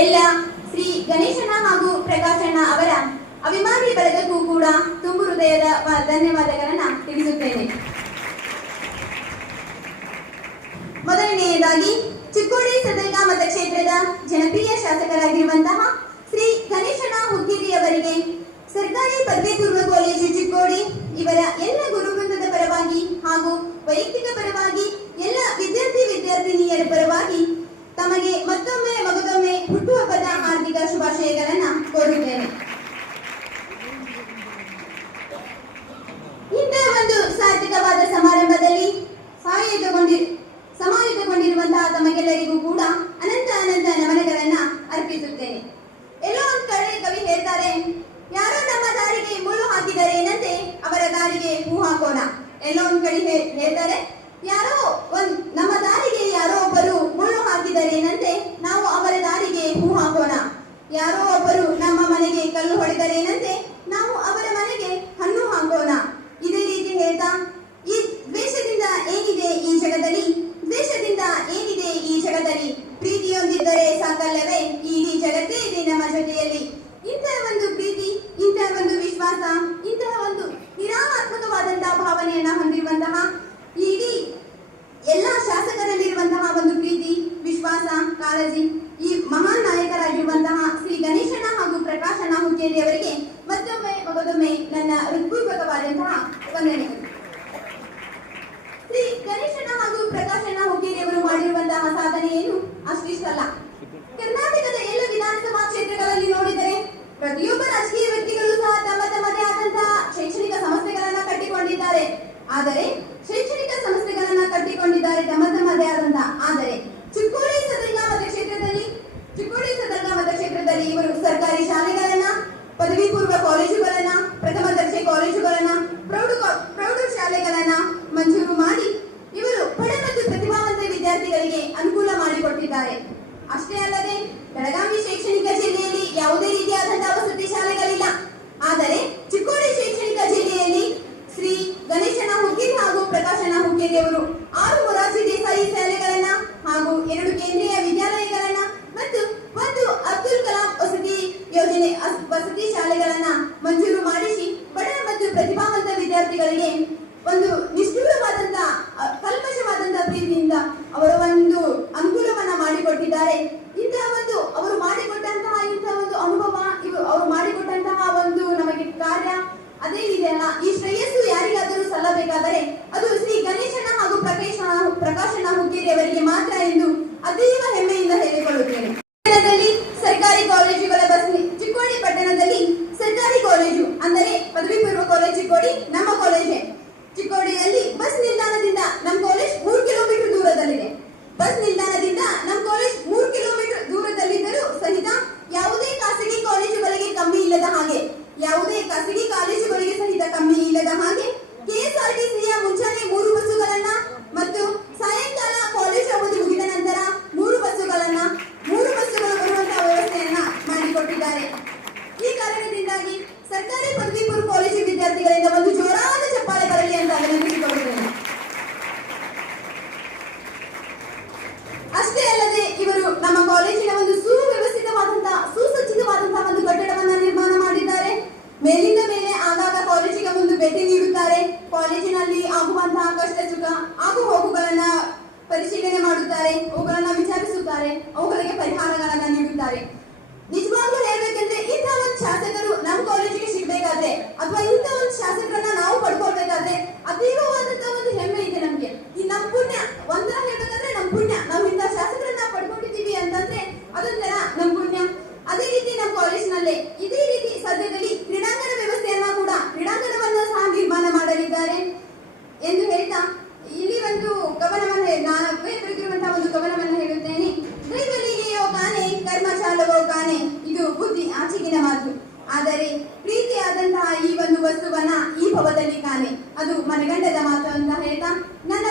ಎಲ್ಲ ಶ್ರೀ ಗಣೇಶಣ್ಣ ಹಾಗೂ ಪ್ರಕಾಶಣ್ಣ ಅವರ ಅಭಿಮಾನಿ ಬಳಗಕ್ಕೂ ಕೂಡ ತುಂಬು ಹೃದಯದ ಧನ್ಯವಾದಗಳನ್ನ ತಿಳಿಸುತ್ತೇನೆ. ಮೊದಲನೆಯದಾಗಿ ಚಿಕ್ಕೋಡಿ ಸದರ್ಗ ಮತಕ್ಷೇತ್ರದ ಜನಪ್ರಿಯ ಶಾಸಕರಾಗಿರುವಂತಹ ಎಲ್ಲೊಂದು ಒಂದ್ ಕಡೆ ಹೇಳ್ತಾರೆ, ಯಾರೋ ಒಂದ್ ನಮ್ಮ ದಾರಿಗೆ ಯಾರೋ ಒಬ್ಬರು ಮುಳ್ಳು ಹಾಕಿದರೆ ಏನಂತೆ ನಾವು ಅವರ ದಾರಿಗೆ ಹೂ ಹಾಕೋಣ. ಯಾರೋ ಒಬ್ಬರು ಆದರೆ ಶೈಕ್ಷಣಿಕ ಸಂಸ್ಥೆಗಳನ್ನ ಕಟ್ಟಿಕೊಂಡಿದ್ದಾರೆ ತಮ್ಮ ತಮ್ಮದೇ ಆದಂತಹ ಆದರೆ ಚಿಕ್ಕೋಡಿ ಸದರ್ಗ ಮತಕ್ಷೇತ್ರದಲ್ಲಿ, ಚಿಕ್ಕೋಡಿ ಸದರ್ಗ ಮತಕ್ಷೇತ್ರದಲ್ಲಿ ಇವರು ಸರ್ಕಾರಿ ಶಾಲೆಗಳನ್ನ ಪದವಿ ಪೂರ್ವ ಕಾಲೇಜುಗಳನ್ನ, ಪ್ರಥಮ ದರ್ಜೆ ಕಾಲೇಜುಗಳನ್ನ, ಪ್ರೌಢ ಪ್ರೌಢ ಶಾಲೆಗಳನ್ನ ಮಂಜೂರು ಮಾಡಿ ಇವರು ಬಡ ಮತ್ತು ಪ್ರತಿಭಾವಂತ ವಿದ್ಯಾರ್ಥಿಗಳಿಗೆ ಅನುಕೂಲ ಮಾಡಿಕೊಟ್ಟಿದ್ದಾರೆ. ಅಷ್ಟೇ ಅಲ್ಲದೆ ಬೆಳಗಾವಿ ಶೈಕ್ಷಣಿಕ ಜಿಲ್ಲೆಯಲ್ಲಿ ಯಾವುದೇ ರೀತಿಯಾದಂತಹ ವಸತಿ ಶಾಲೆಗಳಿಲ್ಲ. ಆದರೆ ಒಂದು ನಿಷ್ಠುರವಾದಂತ ಕಲ್ಪಶವಾದಂತ ಪ್ರೀತಿಯಿಂದ ಅವರ ಒಂದು ಅನುಕೂಲವನ್ನ ಮಾಡಿಕೊಟ್ಟಿದ್ದಾರೆ. ಇಂತಹ ಒಂದು ಅವರು ಮಾಡಿಕೊಟ್ಟಂತಹ, ಇಂತಹ ಒಂದು ಅನುಭವ, ಇವು ಅವರು ಮಾಡಿಕೊಟ್ಟಂತಹ ಒಂದು ನಮಗೆ ಕಾರ್ಯ ಅದೇ ಇದೆಯಲ್ಲ ಈ ಶ್ರೇಯಸ್ಸು ಯಾರಿಗಾದರೂ ಸಲ್ಲಬೇಕಾದರೆ ಅದು ಶ್ರೀ ಗಣೇಶನ ಹಾಗೂ ಪ್ರಕಾಶನ ಪ್ರಕಾಶನ ಹುಗ್ಗಿರಿಯವರಿಗೆ ಮಾತ್ರ ಅನುದಾನದಿಂದ ನಮ್ಮ ಕಾಲೇಜ್ ಮೂರು ಪರಿಶೀಲನೆ ಮಾಡುತ್ತಾರೆ ಅವುಗಳನ್ನ ವಿಚಾರಿಸುತ್ತಾರೆ, ಅವುಗಳಿಗೆ ಪರಿಹಾರಗಳನ್ನ ನೀಡುತ್ತಾರೆ. ನಿಜವಾಗ್ಲೂ ಹೇಳ್ಬೇಕಂದ್ರೆ ಇಂತಹ ಒಂದು ಶಾಸಕರು ನಮ್ಮ ಕಾಲೇಜಿಗೆ ಸಿಗ್ಬೇಕಾದ್ರೆ ಮಾತಿನ ಮಾತು ಆದರೆ ಪ್ರೀತಿಯಾದಂತಹ ಈ ಒಂದು ವಸ್ತುವನ್ನ ಈ ಭವದಲ್ಲಿ ಕಾಣೆ ಅದು ಮನಗಂಡದ ಮಾತು ಅಂತ ಹೇಳ್ತಾ, ನನ್ನ